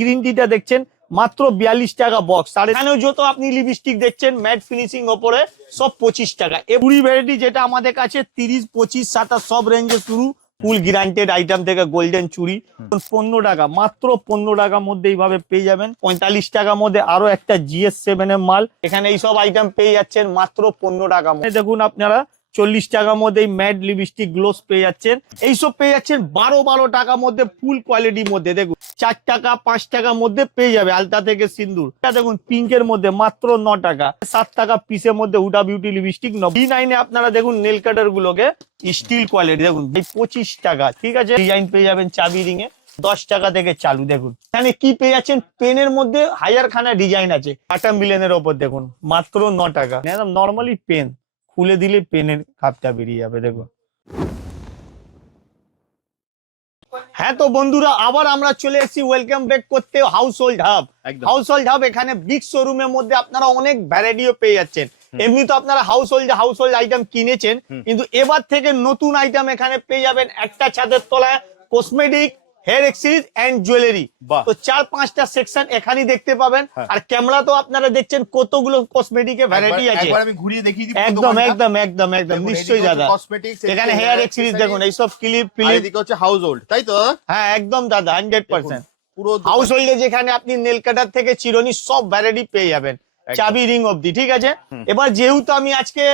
Green টিটা দেখছেন, মাত্র বিয়াল্লিশ টাকা বক্স আর এখানেও যত আপনি লিপস্টিক দেখছেন ম্যাট ফিনিশিং ওপরে, সব পঁচিশ টাকা। এ কুড়ি ভ্যারাইটি যেটা আমাদের কাছে, তিরিশ, পঁচিশ, সাতাশ, সব রেঞ্জে শুরু। ফুল গ্রান্টেড আইটেম থেকে গোল্ডেন চুড়ি। পনেরো টাকা, মাত্র পনেরো টাকার মধ্যে এইভাবে পেয়ে যাবেন। পঁয়তাল্লিশ টাকার মধ্যে আরও একটা জিএস সেভেন এর মাল। এখানে এই সব আইটেম পেয়ে যাচ্ছেন মাত্র পনেরো টাকা দেখুন আপনারা চল্লিশ টাকার মধ্যে ম্যাট লিপস্টিক গ্লোস পেয়ে যাচ্ছেন। এইসব পেয়ে যাচ্ছেন বারো বারো টাকার মধ্যে, ফুল কোয়ালিটির মধ্যে। দেখুন, চার টাকা, পাঁচ টাকার মধ্যে পেয়ে যাবে আলতা থেকে সিন্দুর দেখুন, পিঙ্কের মধ্যে মাত্র ন টাকা। সাত টাকা পিসের মধ্যে উডা বিউটি লিপস্টিক ডি নাইনে আপনারা দেখুন নেল কাটার গুলোকে স্টিল কোয়ালিটি দেখুন, এই পঁচিশ টাকা। ঠিক আছে? ডিজাইন পেয়ে যাবেন চাবি রিং এ দশ টাকা থেকে চালু, দেখুন। এখানে কি পেয়ে যাচ্ছেন? পেনের মধ্যে হাজার খানা ডিজাইন আছে আটা মিলেনের ওপর দেখুন, মাত্র ন টাকা। নর্মালি পেন খুলে দিলে পেনের খাপটা বেরিয়ে যাবে দেখো। হ্যাঁ তো বন্ধুরা আবার আমরা চলে এসেছি। ওয়েলকাম ব্যাক করতে household hub household hub এখানে বিগ শোরুমের মধ্যে আপনারা অনেক ভ্যারাইটিও পেয়ে যাচ্ছেন। এমনি তো আপনারা household household item কিনেছেন কিন্তু এবার থেকে নতুন আইটেম এখানে পেয়ে যাবেন একটা ছাদের তলায় cosmetic hair accessories and jewellery. তো চার পাঁচটা সেকশন এখানেই দেখতে পাবেন। হ্যাঁ। আর ক্যামেরা তো আপনারা দেখছেন কতগুলো কসমেটিকের ভ্যারাইটি আছে। একবার আমি ঘুরিয়ে দেখিয়ে দিই একদম একদম একদম একদম নিশ্চয়ই দাদা। এখানে হেয়ার এক্সেসরিজ দেখুন এইসব ক্লিপ আর এদিকে হচ্ছে হাউস হোল্ড তাই তো? হ্যাঁ একদম দাদা হান্ড্রেড পার্সেন্ট পুরো দোকান- হাউস হোল্ডে যেখানে আপনি নেল কাটার থেকে চিরনি সব ভ্যারাইটি পেয়ে যাবেন। চাবি রিং অবধি ঠিক আছে? এবার যেহেতু আমি আজকে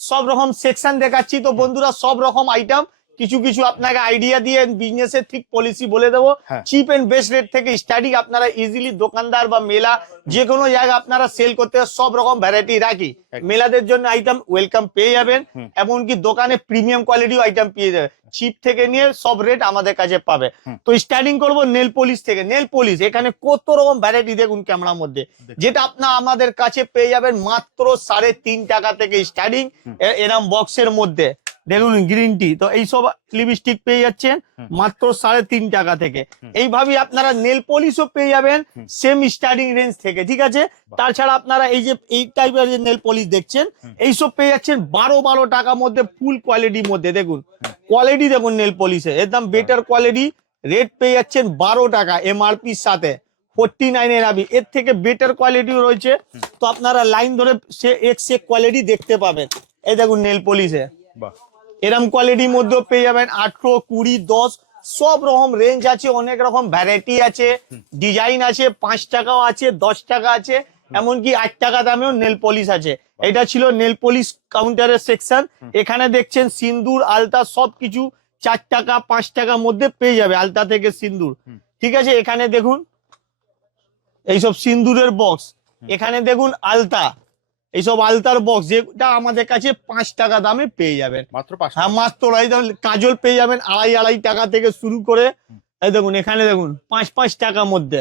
সব রকম সেকশন দেখাচ্ছি তো বন্ধুরা সব রকম আইটেম কিছু কিছু আপনাকে আইডিয়া দিয়ে বিজনেসের ঠিক পলিসি বলে দেবো। চিপ এন্ড বেস্ট রেট থেকে স্টার্টিং আপনারা ইজিলি দোকানদার বা মেলা যে কোনো জায়গা আপনারা সেল করতে সব রকম ভ্যারাইটি রাখি। মেলাদের জন্য আইটেম ওয়েলকাম পেয়ে যাবেন এমনকি দোকানে প্রিমিয়াম কোয়ালিটিও আইটেম পেয়ে যাবে চিপ থেকে নিয়ে সব রেট আমাদের কাছে পাবে। তো স্টার্টিং করব নেল পলিশ থেকে। নেল পলিশ এখানে কত রকম ভ্যারাইটি দেখুন ক্যামেরার মধ্যে। যেটা আপনার আমাদের কাছে পেয়ে যাবেন মাত্র সাড়ে তিন টাকা থেকে স্টার্টিং এরম বক্সের মধ্যে। দেখুন গ্রিন টি তো এইসব লিপস্টিক পেয়ে যাচ্ছেন মাত্র সাড়ে তিন টাকা থেকে। এইভাবে আপনারা নেল পলিশও পেয়ে যাবেন সেম স্টার্টিং রেঞ্জ থেকে ঠিক আছে? তাছাড়া আপনারা এই যে এই টাইপের যে নেল পলিশ দেখছেন এইসব পেয়ে যাচ্ছেন বারো বারো টাকার মধ্যে ফুল কোয়ালিটির মধ্যে দেখুন। কোয়ালিটি দেখুন নেল পলিশে একদম বেটার কোয়ালিটি রেট পেয়ে যাচ্ছেন বারো টাকা এমআরপির সাথে। ফোরটি নাইনের আবি। এর থেকে বেটার কোয়ালিটিও রয়েছে। তো আপনারা লাইন ধরে সে এক্স এক কোয়ালিটি দেখতে পাবেন। এই দেখুন নেল পলিশে বাহ। এরম কোয়ালিটির মধ্যেও পেয়ে যাবেন আঠারো, কুড়ি, দশ, সব রকম রেঞ্জ আছে, অনেক রকম ভ্যারাইটি আছে ডিজাইন আছে, পাঁচ টাকাও আছে, দশ টাকা আছে, এমনকি আট টাকা দামেও নেল পলিশ আছে। এটা ছিল নেল পলিশ কাউন্টারের সেকশন এখানে দেখছেন সিন্দুর, আলতা সবকিছু চার টাকা, পাঁচ টাকার মধ্যে পেয়ে যাবে আলতা থেকে সিন্দুর। ঠিক আছে? এখানে দেখুন, এইসব সিন্দুরের বক্স এখানে দেখুন আলতা। এইসব আলতার বক্স যেটা আমাদের কাছে পাঁচ টাকা দামে পেয়ে যাবেন। মাত্র হ্যাঁ মাত্র কাজল পেয়ে যাবেন আড়াই আড়াই টাকা থেকে শুরু করে এই দেখুন এখানে দেখুন পাঁচ পাঁচ টাকার মধ্যে।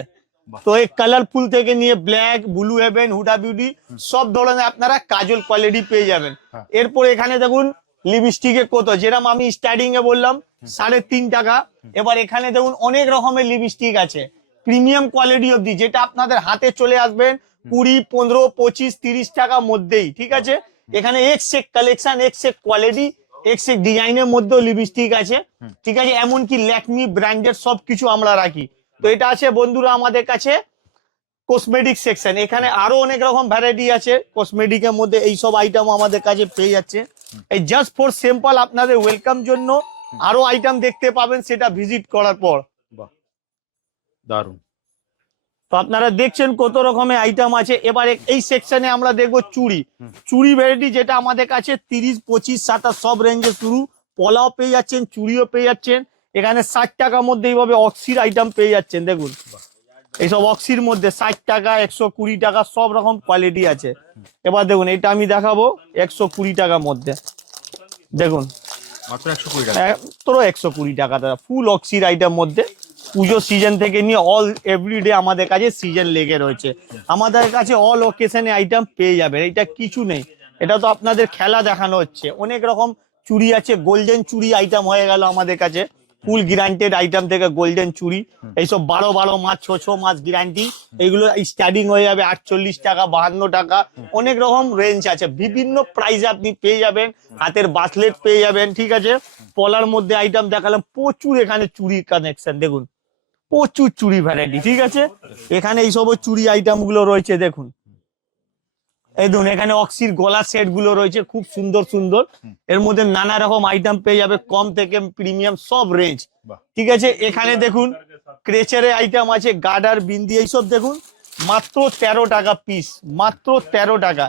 তো এই কালারফুল থেকে নিয়ে black Blue Heaven Huda Beauty সব ধরনের আপনারা কাজল কোয়ালিটি পেয়ে যাবেন। হ্যাঁ। এরপর এখানে দেখুন লিপস্টিকে কত যেরকম আমি স্টার্টিং এ বললাম সাড়ে তিন টাকা। এবার এখানে দেখুন অনেক রকমের লিপস্টিক আছে। প্রিমিয়াম কোয়ালিটি অবধি যেটা আপনাদের হাতে চলে আসবেন কুড়ি পনেরো পঁচিশ তিরিশ টাকার মধ্যেই ঠিক আছে? এখানে এক্স এক কালেকশন এক্স এক কোয়ালিটি এক্স এক ডিজাইনের মধ্যেও লিপস্টিক আছে ঠিক আছে? এমনকি ল্যাকমি ব্র্যান্ডের সব কিছু আমরা রাখি। তো এটা আছে বন্ধুরা আমাদের কাছে কসমেটিক সেকশন এখানে আরও অনেক রকম ভ্যারাইটি আছে। কসমেটিকের মধ্যে এই সব আইটেম আমাদের কাছে পেয়ে যাচ্ছে। এই জাস্ট ফর সিম্পল আপনাদের ওয়েলকাম জন্য আরও আইটেম দেখতে পাবেন সেটা ভিজিট করার পর। দারুণ তো আপনারা দেখছেন কত রকমের আইটেম আছে। এবারে এই সেকশনে আমরা দেখব চুড়ি। চুড়ি ভ্যারাইটি যেটা আমাদের কাছে তিরিশ পঁচিশ সাতাশ সব রেঞ্জে শুরু। পলাও পেয়ে যাচ্ছেন চুড়িও পেয়ে যাচ্ছেন। এখানে ষাট টাকার মধ্যে এইভাবে অক্সির আইটেম পেয়ে যাচ্ছেন দেখুন। এইসব অক্সির মধ্যে ষাট টাকা একশো কুড়ি টাকা সব রকম কোয়ালিটি আছে। এবার দেখুন এটা আমি দেখাবো একশো কুড়ি টাকার মধ্যে। দেখুন। মাত্র একশো কুড়ি টাকা। তোর একশো কুড়ি টাকা দাদা ফুল অক্সির আইটেম মধ্যে। পুজো সিজন থেকে নিয়ে অল এভরিডে আমাদের কাছে সিজন লেগে রয়েছে। আমাদের কাছে অল ওকেশনে আইটেম পেয়ে যাবেন, এটা কিছু নেই। এটা তো আপনাদের খেলা দেখানো হচ্ছে। অনেক রকম চুড়ি আছে গোল্ডেন চুড়ি আইটেম হয়ে গেল আমাদের কাছে। ফুল গ্যারান্টেড আইটেম থেকে গোল্ডেন চুড়ি, এইসব বারো বারো মাস, ছ ছ মাস গ্যারান্টি এগুলো স্টার্টিং হয়ে যাবে আটচল্লিশ টাকা, বাহান্ন টাকা। অনেক রকম রেঞ্জ আছে। বিভিন্ন প্রাইস আপনি পেয়ে যাবেন, হাতের বাসলেট পেয়ে যাবেন, ঠিক আছে? পলার মধ্যে আইটেম দেখালাম, প্রচুর এখানে চুরির কানেকশন দেখুন। প্রচুর চুড়ি ভ্যারাইটি ঠিক আছে? এখানে এই সব চুড়ি আইটেমগুলো রয়েছে দেখুন। এই দেখুন এখানে অক্সির গলা সেটগুলো রয়েছে খুব সুন্দর সুন্দর। এর মধ্যে নানা রকম আইটেম পেয়ে যাবে কম থেকে প্রিমিয়াম সব রেঞ্জ ঠিক আছে? এখানে দেখুন ক্রেচারের আইটেম আছে গার্ডার বিন্দি এইসব দেখুন মাত্র তেরো টাকা পিস মাত্র তেরো টাকা।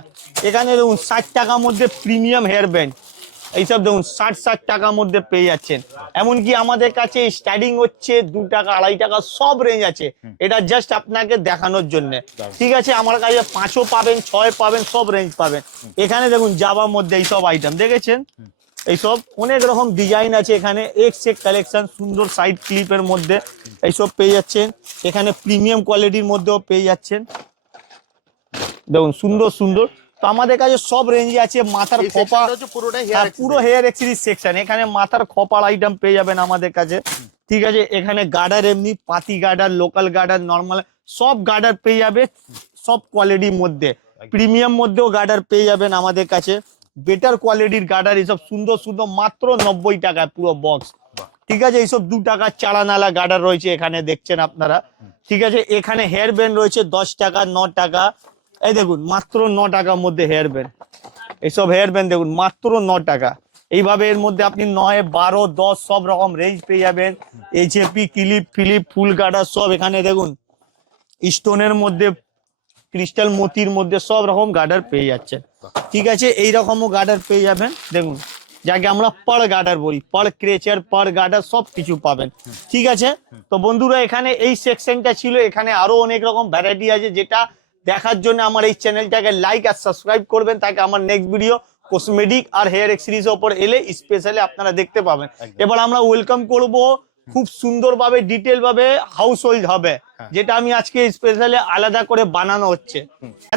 এখানে দেখুন ষাট টাকার মধ্যে প্রিমিয়াম হেয়ার ব্যান্ড এইসব দেখুন ষাট ষাট টাকার মধ্যে পেয়ে যাচ্ছেন। এমনকি আমাদের কাছে স্টার্টিং হচ্ছে দু টাকা আড়াই টাকা সব রেঞ্জ আছে। এটা জাস্ট আপনাকে দেখানোর জন্য। ঠিক আছে আমার কাছে পাঁচও পাবেন ছয় পাবেন সব রেঞ্জ পাবেন। এখানে দেখুন জাবার মধ্যে এইসব আইটেম দেখেছেন? এইসব অনেক রকম ডিজাইন আছে এখানে এক্স এক কালেকশন সুন্দর সাইড ক্লিপের মধ্যে এইসব পেয়ে যাচ্ছেন। এখানে প্রিমিয়াম কোয়ালিটির মধ্যেও পেয়ে যাচ্ছেন। দেখুন সুন্দর সুন্দর। তো আমাদের কাছে সব রেঞ্জে আছে মাথার খোপা হ্যাঁ, পুরো হেয়ার এক্সিরিজ সেকশন এখানে মাথার খোপার আইটেম পেয়ে যাবেন আমাদের কাছে। ঠিক আছে এখানে গার্ডার এমনি পাতি গার্ডার লোকাল গার্ডার নর্মাল সব গার্ডার পেয়ে যাবে সব কোয়ালিটির মধ্যে। প্রিমিয়াম মধ্যেও গার্ডার পেয়ে যাবেন আমাদের কাছে। বেটার কোয়ালিটির গার্ডার এসব সুন্দর সুন্দর মাত্র নব্বই টাকায় পুরো বক্স ঠিক আছে এইসব দু টাকার চালা নালা গার্ডার রয়েছে এখানে দেখছেন আপনারা। ঠিক আছে এখানে হেয়ার ব্যান্ড রয়েছে দশ টাকা ন টাকা। এই দেখুন, মাত্র ন টাকার মধ্যে হেয়ার ব্যান্ড এইসব হেয়ার ব্যান্ড দেখুন, মাত্র ন টাকা। এইভাবে এর মধ্যে আপনি নয়, বারো, দশ, সব রকম রেঞ্জ পেয়ে যাবেন। এইচএপি ক্লিপ ফিলিপ ফুল গার্ডার সব এখানে দেখুন। স্টোনের মধ্যে ক্রিস্টাল মতির মধ্যে সব রকম গার্ডার পেয়ে যাচ্ছেন। ঠিক আছে এই রকমও গার্ডার পেয়ে যাবেন, দেখুন। যাকে আমরা পার গার্ডার বলি পার ক্রেচার পার গার্ডার সব কিছু পাবেন। ঠিক আছে? তো বন্ধুরা, এখানে এই সেকশনটা ছিল, এখানে আরও অনেক রকম ভ্যারাইটি আছে, যেটা দেখার জন্য আমার এই চ্যানেলটাকে লাইক আর সাবস্ক্রাইব করবেন তাকে আমার নেক্সট ভিডিও কসমেটিক আর হেয়ার এক্সিরিজ ওপর এলে স্পেশালি আপনারা দেখতে পাবেন। এবার আমরা ওয়েলকাম করব খুব সুন্দরভাবে ডিটেল ভাবে হাউস হোল্ড হবে হ্যাঁ। যেটা আমি আজকে স্পেশালি আলাদা করে বানানো হচ্ছে।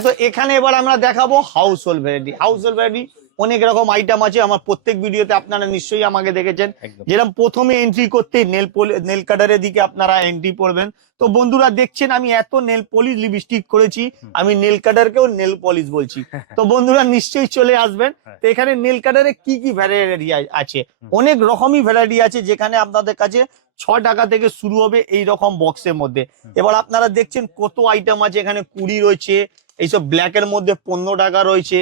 তো এখানে এবার আমরা দেখাবো household variety household variety অনেক রকম আইটেম আছে আমার প্রত্যেক ভিডিওতে আপনারা নিশ্চয়ই আমাকে দেখেছেন। যেরকম প্রথমে এন্ট্রি করতে নেল নেল কাটারের দিকে আপনারা এন্ট্রি করবেন তো বন্ধুরা দেখছেন আমি এত নেল পলিশ লিপস্টিক করেছি আমি নেল কাটারকেও নেল পলিশ বলছি। তো বন্ধুরা নিশ্চয়ই চলে আসবেন। হ্যাঁ। তো এখানে নেল কাটারে কি কি ভ্যারাইটি আছে? অনেক রকমই ভ্যারাইটি আছে যেখানে আপনাদের কাছে ছ টাকা থেকে শুরু হবে এই রকম বক্সের মধ্যে। এবার আপনারা দেখছেন কত আইটেম আছে এখানে কুড়ি রয়েছে এইসব ব্ল্যাক এর মধ্যে পনেরো টাকা রয়েছে।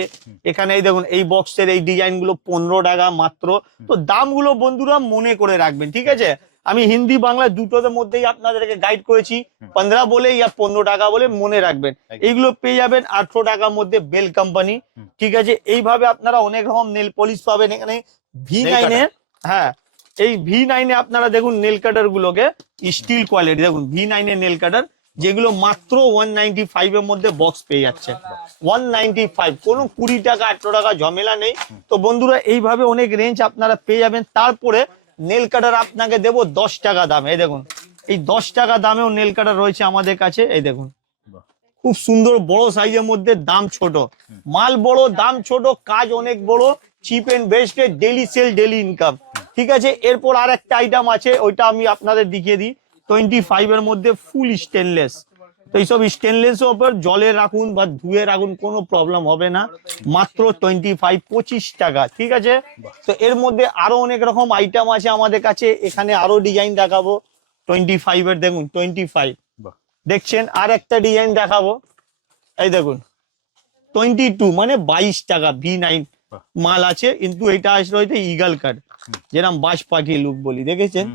এখানে এই দেখুন এই বক্সের এই ডিজাইনগুলো পনেরো টাকা মাত্র। তো দামগুলো বন্ধুরা মনে করে রাখবেন ঠিক আছে? আমি হিন্দি বাংলা দুটোর মধ্যেই আপনাদেরকে গাইড করেছি। পনেরো বলে ইয়া পনেরো টাকা বলে মনে রাখবেন। এইগুলো পেয়ে যাবেন আঠারো টাকার মধ্যে বেল কোম্পানি ঠিক আছে? এইভাবে আপনারা অনেক রকম নেল পলিশ পাবেন এখানে। ভি নাইনে হ্যাঁ এই ভি নাইনে আপনারা দেখুন নেল কাটার গুলোকে স্টিল কোয়ালিটি দেখুন ভি নাইনে নেল কাটার যেগুলো মাত্র ওয়ান নাইনটি ফাইভ এর মধ্যে বক্স পেয়ে যাচ্ছে। ওয়ান নাইনটি ফাইভ কোনো কুড়ি টাকা আঠারো টাকা ঝামেলা নেই। তো বন্ধুরা এইভাবে অনেক রেঞ্জ আপনারা পেয়ে যাবেন। তারপরে নেল কাটার আপনাকে দেবো দশ টাকা দাম। এই দেখুন এই দশ টাকা দামেও নেল কাটার রয়েছে আমাদের কাছে। এই দেখুন খুব সুন্দর বড় সাইজের মধ্যে দাম ছোট। মাল বড় দাম ছোট কাজ অনেক বড় cheap and best daily sale daily income ঠিক আছে? এরপর আর একটা আইটেম আছে ওইটা আমি আপনাদের দেখিয়ে দিই। টোয়েন্টি ফাইভ এর মধ্যে ফুল স্টেনলেস তো এইসব স্টেনলেস ওপর জলে রাখুন বা ধুয়ে রাখুন কোনো প্রবলেম হবে না। মাত্র টোয়েন্টি ফাইভ পঁচিশ টাকা ঠিক আছে? তো এর মধ্যে আরও অনেক রকম আইটেম আছে আমাদের কাছে। এখানে আরও ডিজাইন দেখাবো। টোয়েন্টি ফাইভ এর দেখুন টোয়েন্টি ফাইভ দেখছেন? আর একটা ডিজাইন দেখাবো। এই দেখুন টোয়েন্টি টু মানে বাইশ টাকা ভি নাইন মাল আছে কিন্তু এটা আসলে হয়তো ইগাল কাট যেরকম বাস পাখি লুক বলি দেখেছেন।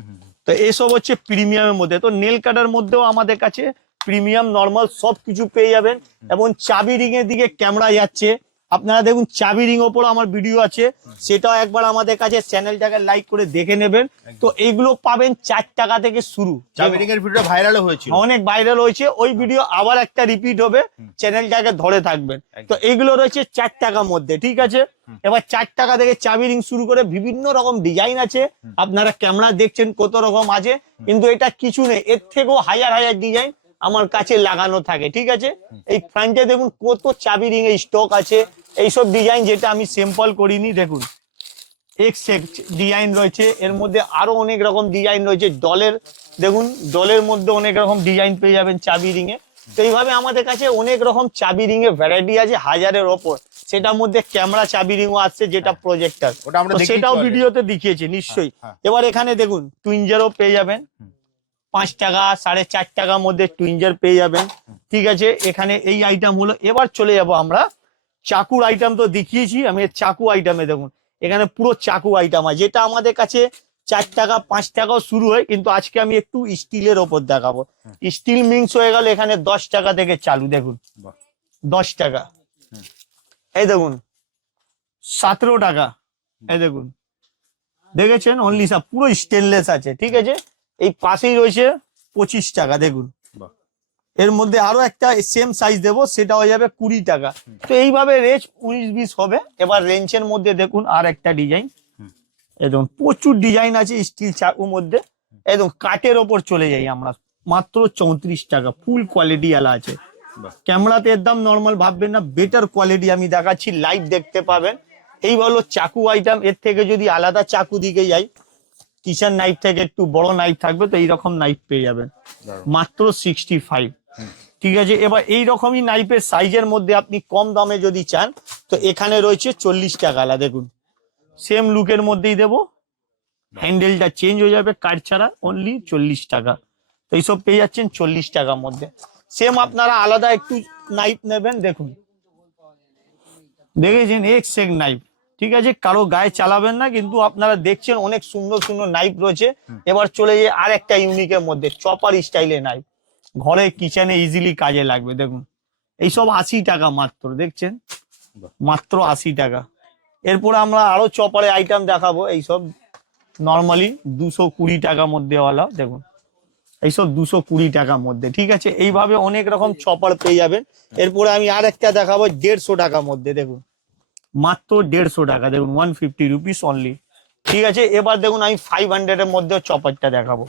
তো এসব হচ্ছে প্রিমিয়ামের মধ্যে। তো নেল কাটার মধ্যেও আমাদের কাছে প্রিমিয়াম নর্মাল সব কিছু পেয়ে যাবেন। এবং চাবি রিং এর দিকে ক্যামেরা যাচ্ছে। আপনারা দেখুন চাবি রিং ওপর আমার ভিডিও আছে। সেটাও একবার আমাদের কাছে চ্যানেলটাকে লাইক করে দেখে নেবেন। তো এইগুলো পাবেন চার টাকা থেকে শুরু। চাবিরিং এর ভিডিওটা ভাইরাল হয়েছিল। অনেক ভাইরাল হয়েছে। ওই ভিডিও আবার একটা রিপিট হবে। চ্যানেলটাকে ধরে থাকবেন। তো এইগুলো রয়েছে চার টাকার মধ্যে ঠিক আছে? এবার চার টাকা থেকে চাবি রিং শুরু করে বিভিন্ন রকম ডিজাইন আছে। আপনারা ক্যামেরা দেখছেন কত রকম আছে। কিন্তু এটা কিছু নেই। এর থেকেও হাজার হাজার ডিজাইন আমার কাছে লাগানো থাকে ঠিক আছে? এই ফ্রন্টে দেখুন কত চাবি রিং এর স্টক আছে। এইসব ডিজাইন যেটা আমি সিম্পল করিনি দেখুন। এক্স ডিজাইন রয়েছে এর মধ্যে আরও অনেক রকম ডিজাইন রয়েছে ডলের দেখুন ডলের মধ্যে অনেক রকম ডিজাইন পেয়ে যাবেন চাবি রিং এ। তো এইভাবে আমাদের কাছে অনেক রকম চাবি রিং এর ভ্যারাইটি আছে হাজারের ওপর। সেটার মধ্যে ক্যামেরা চাবি রিংও আসছে যেটা প্রজেক্টর আমরা সেটাও ভিডিওতে দেখিয়েছি নিশ্চয়ই। হ্যাঁ। এবার এখানে দেখুন টুইঞ্জারও পেয়ে যাবেন। পাঁচ টাকা সাড়ে চার টাকার মধ্যে টুইঞ্জার পেয়ে যাবেন। ঠিক আছে এখানে এই আইটেম হলো। এবার চলে যাব আমরা চাকুর আইটেম তো দেখিয়েছি আমি চাকু আইটেমে দেখুন। এখানে পুরো চাকু আইটেম আছে যেটা আমাদের কাছে চার টাকা পাঁচ টাকাও শুরু হয় কিন্তু আজকে আমি একটু স্টিলের ওপর দেখাবো। স্টিল মিক্স হয়ে গেল এখানে দশ টাকা থেকে চালু দেখুন। দশ টাকা। এই দেখুন সতেরো টাকা। এই দেখুন। দেখেছেন? অনলি সব পুরো স্টেনলেস আছে ঠিক আছে? এই পাশেই রয়েছে পঁচিশ টাকা দেখুন। এর মধ্যে আরও একটা সেম সাইজ দেবো সেটা হয়ে যাবে কুড়ি টাকা। তো এইভাবে রেঞ্জ উনিশ বিশ হবে। এবার রেঞ্জের মধ্যে দেখুন আর একটা ডিজাইন। একদম প্রচুর ডিজাইন আছে স্টিল চাকুর মধ্যে। একদম কাঠের ওপর চলে যাই আমরা। মাত্র চৌত্রিশ টাকা ফুল কোয়ালিটি আলা আছে। ক্যামেরাতে একদম নর্মাল ভাববেন না বেটার কোয়ালিটি আমি দেখাচ্ছি লাইভ দেখতে পাবেন। এই হলো চাকু আইটেম এর থেকে যদি আলাদা চাকু দিকে যাই কিচেন নাইফ থেকে একটু বড় নাইফ থাকবে তো এইরকম নাইফ পেয়ে যাবেন। মাত্র সিক্সটি ফাইভ। ঠিক আছে? এবার এই রকমই নাইফের সাইজের মধ্যে আপনি কম দামে যদি চান তো এখানে রয়েছে চল্লিশ টাকা দেখুন। সেম লুকের মধ্যেই দেবো। হ্যান্ডেলটা চেঞ্জ হয়ে যাবে কাঠ ছাড়া অনলি চল্লিশ টাকা। তো এইসব পেয়ে যাচ্ছেন চল্লিশ টাকার মধ্যে। সেম আপনারা আলাদা একটু নাইফ নেবেন দেখুন। দেখেছেন? এক নাইফ ঠিক আছে? কারও গায়ে চালাবেন না কিন্তু আপনারা দেখছেন অনেক সুন্দর সুন্দর নাইফ রয়েছে। এবার চলে যায় আর একটা ইউনিকের মধ্যে চপার স্টাইলে নাইফ ঘরে কিচেনে ইজিলি কাজে লাগবে দেখুন। এইসব আশি টাকা মাত্র দেখছেন? মাত্র আশি টাকা। এরপরে আমরা আরও চপারের আইটেম দেখাবো এইসব নর্মালি দুশো কুড়ি টাকার মধ্যে ওয়ালা দেখুন। এইসব দুশো কুড়ি টাকার মধ্যে ঠিক আছে? এইভাবে অনেক রকম চপার পেয়ে যাবেন। এরপরে আমি আর একটা দেখাবো দেড়শো টাকার মধ্যে দেখুন। মাত্র দেড়শো টাকা দেখুন ওয়ান ফিফটি রুপিস অনলি ঠিক আছে? এবার দেখুন আমি ফাইভ হান্ড্রেড এর মধ্যে চপারটা দেখাবো।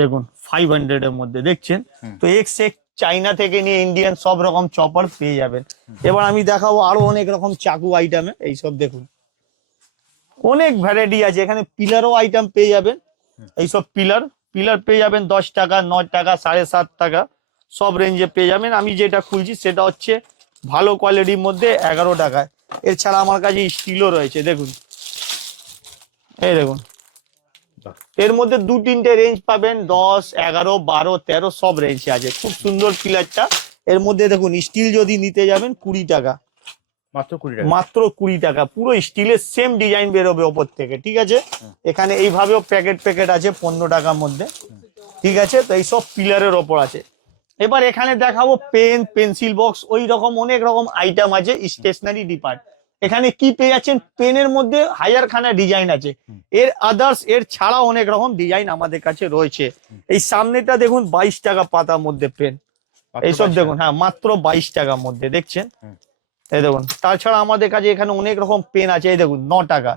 দেখুন ফাইভ হান্ড্রেড এর মধ্যে দেখছেন? তো এক্স এক চাইনা থেকে নিয়ে ইন্ডিয়ান সব রকম চপার পেয়ে যাবেন। এবার আমি দেখাবো আরও অনেক রকম চাকু আইটেমে এইসব দেখুন। অনেক ভ্যারাইটি আছে এখানে পিলারও আইটেম পেয়ে যাবেন। এইসব পিলার পিলার পেয়ে যাবেন দশ টাকা নয় টাকা সাড়ে সাত টাকা সব রেঞ্জে পেয়ে যাবেন। আমি যেটা খুলছি সেটা হচ্ছে ভালো কোয়ালিটির মধ্যে এগারো টাকায়। এছাড়া আমার কাছে স্টিলও রয়েছে দেখুন। এই দেখুন বাহ। এর মধ্যে দু তিনটে রেঞ্জ পাবেন দশ এগারো বারো তেরো সব রেঞ্জ আছে। খুব সুন্দর পিলারটা এর মধ্যে দেখুন স্টিল যদি নিতে যাবেন কুড়ি টাকা। মাত্র কুড়ি টাকা। মাত্র কুড়ি টাকা। পুরো স্টিলের সেম ডিজাইন বেরোবে ওপর থেকে ঠিক আছে? এখানে এইভাবেও প্যাকেট প্যাকেট আছে পনেরো টাকার মধ্যে। ঠিক আছে? তো এইসব পিলারের ওপর আছে। এবার এখানে দেখাবো পেন পেন্সিল বক্স ওই রকম অনেক রকম আইটেম আছে স্টেশনারি ডিপার্ট এখানে কি পেয়ে যাচ্ছেন? পেনের মধ্যে হাজার খানা ডিজাইন আছে। এর আদার্স এর ছাড়া অনেক রকম ডিজাইন আমাদের কাছে রয়েছে। এই সামনেটা দেখুন বাইশ টাকা পাতার মধ্যে পেন এইসব দেখুন হ্যাঁ মাত্র বাইশ টাকার মধ্যে দেখছেন? এই দেখুন তাছাড়া আমাদের কাছে এখানে অনেক রকম পেন আছে এই দেখুন ন টাকা।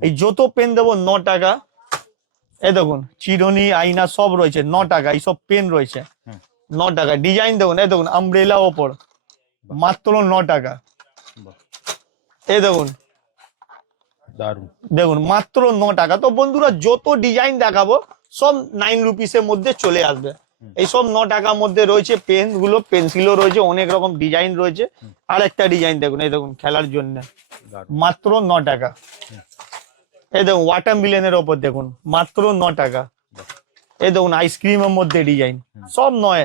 এই যত পেন দেবো ন টাকা। এই দেখুন চিরনি আয়না সব রয়েছে ন টাকা এইসব পেন রয়েছে। ন টাকা ডিজাইন দেখুন এই দেখুন আমব্রেলা ওপর মাত্র ন টাকা। এই দেখুন। দারুণ। দেখুন মাত্র ন টাকা। তো বন্ধুরা যত ডিজাইন দেখাবো সব নাইন রুপিসের মধ্যে চলে আসবে। এইসব ন টাকার মধ্যে রয়েছে পেনগুলো পেন্সিলও রয়েছে অনেক রকম ডিজাইন রয়েছে। আর একটা ডিজাইন দেখুন এই দেখুন খেলার জন্য। মাত্র ন টাকা। এই দেখুন ওয়াটার মিলেনের ওপর দেখুন মাত্র ন টাকা। এই দেখুন আইসক্রিমের মধ্যে ডিজাইন সব নয়।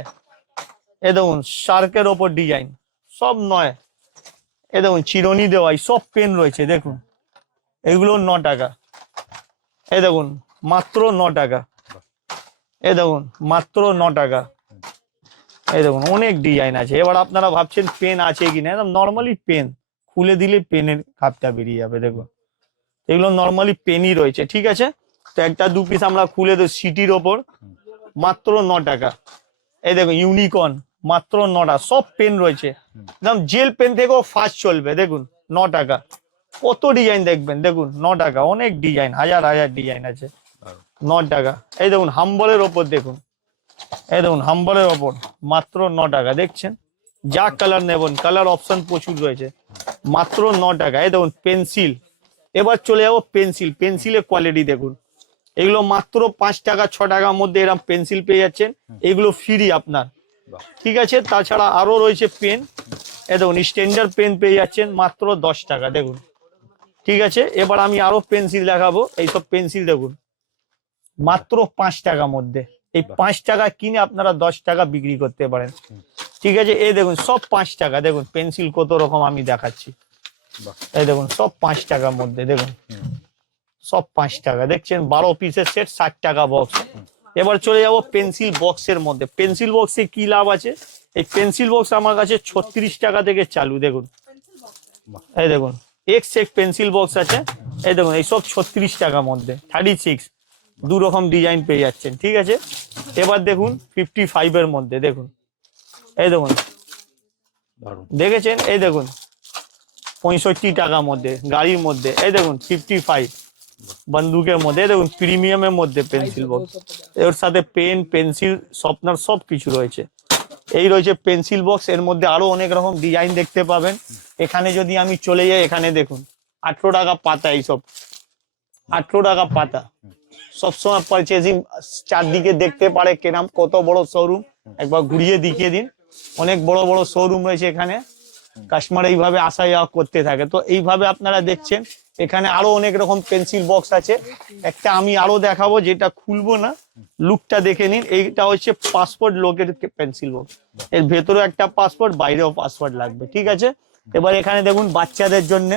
এ দেখুন শার্কের ওপর ডিজাইন সব নয়। এ দেখুন, চিরনি দেওয়াই, সব পেন রয়েছে, দেখুন। এগুলো ন টাকা। এ দেখুন, মাত্র ন টাকা। এ দেখুন, মাত্র ন টাকা। এই দেখুন, অনেক ডিজাইন আছে। এবার আপনারা ভাবছেন পেন আছে কিনা, একদম নর্মালি পেন। খুলে দিলে পেনের খাপটা বেরিয়ে যাবে, দেখুন। এগুলো নর্মালি পেনই রয়েছে, ঠিক আছে? তো একটা দু পিস আমরা খুলে দেবো সিটির ওপর, মাত্র ন টাকা। এই দেখুন, ইউনিকর্ন। মাত্র নটা সব পেন রয়েছে। একদম জেল পেন থেকেও ফাস্ট চলবে দেখুন ন টাকা কত ডিজাইন দেখবেন দেখুন ন টাকা অনেক ডিজাইন হাজার হাজার ডিজাইন আছে। ন টাকা এই দেখুন হাম্বলের ওপর দেখুন। এই দেখুন হাম্বলের ওপর মাত্র ন টাকা দেখছেন? যা কালার নেবেন কালার অপশন প্রচুর রয়েছে। মাত্র ন টাকা এই দেখুন পেন্সিল এবার চলে যাব পেন্সিল পেন্সিলের কোয়ালিটি দেখুন। এগুলো মাত্র পাঁচ টাকা ছ টাকার মধ্যে এরকম পেন্সিল পেয়ে যাচ্ছেন। এগুলো ফ্রি আপনার। ঠিক আছে তাছাড়া আরও রয়েছে পেন। এ দেখুন স্ট্যান্ডার্ড পেন পেয়ে যাচ্ছেন মাত্র দশ টাকা দেখুন। ঠিক আছে এবার আমি আরও পেন্সিল দেখাবো। এইসব পেন্সিল দেখুন মাত্র পাঁচ টাকার মধ্যে। এই পাঁচ টাকা কিনে আপনারা দশ টাকা বিক্রি করতে পারেন। ঠিক আছে এই দেখুন সব পাঁচ টাকা দেখুন পেন্সিল কত রকম আমি দেখাচ্ছি। এই দেখুন সব পাঁচ টাকার মধ্যে দেখুন। সব পাঁচ টাকা দেখছেন বারো পিসের সেট ষাট টাকা বক্স এবার চলে যাব পেন্সিল বক্সের মধ্যে। পেন্সিল বক্সে কি লাভ আছে? এই পেন্সিল বক্স আমার কাছে ছত্রিশ টাকা থেকে চালু দেখুন। এই দেখুন এক্স এক পেন্সিল বক্স আছে। এই দেখুন এই সব ছত্রিশ টাকার মধ্যে থার্টি সিক্স দু রকম ডিজাইন পেয়ে যাচ্ছেন ঠিক আছে? এবার দেখুন ফিফটি ফাইভের মধ্যে দেখুন। এই দেখুন দেখেছেন? এই দেখুন পঁয়ষট্টি টাকার মধ্যে গাড়ির মধ্যে এই দেখুন ফিফটি ফাইভ বন্দুকের মধ্যে দেখুন প্রিমিয়ামের মধ্যে পেন্সিল বক্স এর সাথে পেন পেন্সিল স্বপ্নার সব কিছু রয়েছে এই রয়েছে পেন্সিল বক্স এর মধ্যে আরও অনেক রকম ডিজাইন দেখতে পাবেন এখানে যদি আমি চলে যাই এখানে দেখুন আঠেরো টাকা পাতা এইসব আঠেরো টাকা পাতা সবসময় পারচেজিং চারদিকে দেখতে পারে কেরাম কত বড় শোরুম একবার ঘুরিয়ে দেখিয়ে দিন অনেক বড় বড় শোরুম রয়েছে এখানে কাস্টমার এইভাবে আসা যাওয়া করতে থাকে। তো এইভাবে আপনারা দেখছেন এখানে আরও অনেক রকম পেন্সিল বক্স আছে। একটা আমি আরও দেখাবো যেটা খুলবো না লুকটা দেখে নিন। এইটা হচ্ছে পাসপোর্ট লোকের পেন্সিল বক্স এর ভেতরে একটা পাসপোর্ট বাইরেও পাসপোর্ট লাগবে ঠিক আছে? এবার এখানে দেখুন বাচ্চাদের জন্য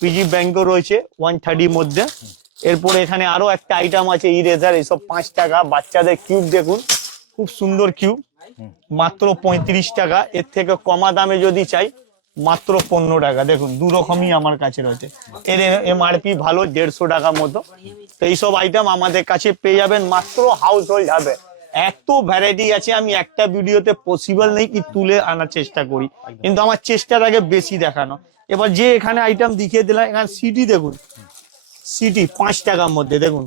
পিজি ব্যাংকও রয়েছে ওয়ান থার্টির মধ্যে। এরপরে এখানে আরও একটা আইটেম আছে ইরেজার এইসব পাঁচ টাকা। বাচ্চাদের কিউব দেখুন খুব সুন্দর কিউব মাত্র পঁয়ত্রিশ টাকা। এর থেকে কমা দামে যদি চাই মাত্র পনেরো টাকা। দেখুন দু রকমই আমার কাছে রয়েছে। এর এমআরপি ভালো দেড়শো টাকা মতো। তো এইসব আইটেম আমাদের কাছে পেয়ে যাবেন মাত্র হাউস হোল্ড হবে। এত ভ্যারাইটি আছে আমি একটা ভিডিওতে পসিবল নেই কি তুলে আনার চেষ্টা করি। কিন্তু আমার চেষ্টা থাকে বেশি দেখানো। এবার যে এখানে আইটেম দেখিয়ে দিলাম এখানে সিটি দেখুন। সিটি পাঁচ টাকার মধ্যে দেখুন।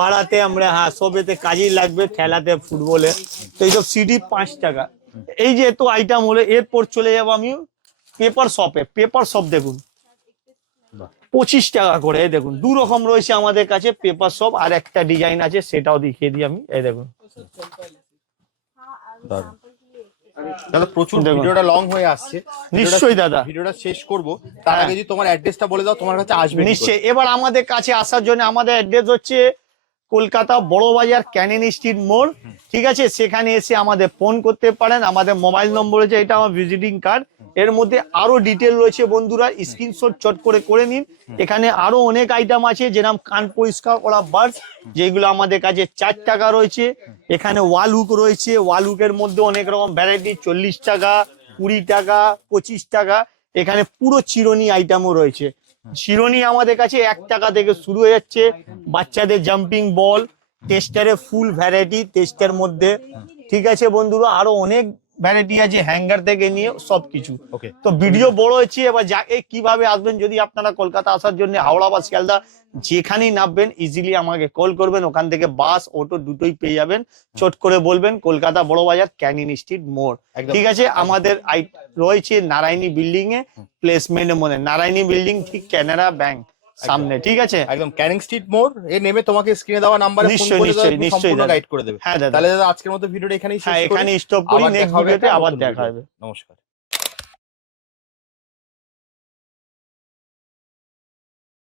পাড়াতে আমরা হ্যাঁ সবেতে কাজেই লাগবে খেলাতে ফুটবলে। তো এইসব সিটি পাঁচ টাকা। এই যে এত আইটেম হলো এরপর চলে যাব আমি পেপার শপে পেপার শপ দেখুন পঁচিশ টাকা করে দেখুন দু রকম রয়েছে আমাদের কাছে পেপার শপ আর একটা ডিজাইন আছে সেটাও দেখিয়ে দিই আমি এই দেখুন দাদা প্রচুর দেখুন। ভিডিওটা লং হয়ে আসছে নিশ্চয়ই দাদা। ভিডিওটা শেষ করব তার। আগে যদি তোমার অ্যাড্রেসটা বলে দাও তোমার কাছে আসবে নিশ্চয়ই এবার আমাদের কাছে আসার জন্য আমাদের অ্যাড্রেস হচ্ছে কলকাতা বড় বাজার ক্যানিন স্ট্রিট মোড় ঠিক আছে? সেখানে এসে আমাদের ফোন করতে পারেন। আমাদের মোবাইল নম্বর হচ্ছে এটা আমার ভিজিটিং কার্ড এর মধ্যে আরও ডিটেল রয়েছে বন্ধুরা স্ক্রিনশট চট করে করে নিন। এখানে আরও অনেক আইটেম আছে যেরকম কান পরিষ্কার করা বার্স যেগুলো আমাদের কাছে চার টাকা রয়েছে। এখানে ওয়াল হুক রয়েছে। ওয়াল হুকের মধ্যে অনেক রকম ভ্যারাইটি চল্লিশ টাকা কুড়ি টাকা পঁচিশ টাকা। এখানে পুরো চিরনি আইটেমও রয়েছে। চিরনি আমাদের কাছে এক টাকা থেকে শুরু হয়ে যাচ্ছে। বাচ্চাদের জাম্পিং বল টেস্টারে ফুল ভ্যারাইটি টেস্টার মধ্যে। ঠিক আছে বন্ধুরা, আরও অনেক ভ্যারাইটি আছে হ্যাঙ্গার থেকে নিয়ে সবকিছু। ওকে তো ভিডিও বড় হচ্ছে এবার যাকে কীভাবে আসবেন যদি আপনারা কলকাতা আসার জন্য হাওড়া বা শিয়ালদা যেখানেই নামবেন ইজিলি আমাকে কল করবেন ওখান থেকে বাস অটো দুটোই পেয়ে যাবেন। চট করে বলবেন কলকাতা বড় বাজার ক্যানিন স্ট্রিট মোড়। ঠিক আছে? আমাদের রয়েছে নারায়ণী বিল্ডিং এ প্লেসমেন্টের মধ্যে। নারায়ণী বিল্ডিং ঠিক ক্যানারা ব্যাংক সামনে ঠিক আছে? একদম ক্যানিং স্ট্রিট মোড় এ নেমে তোমাকে স্ক্রিনে দেওয়া নাম্বারে ফোন নিশ্চয়ই, করে নিশ্চয়ই, নিশ্চয়ই গাইড করে দেবে। হ্যাঁ দাদা। তাহলে দাদা আজকের মতো ভিডিওটা এখানেই শেষ হ্যাঁ করি। এখানে স্টপ করি নেক্সট ভিডিওতে আবার দেখা হবে। নমস্কার।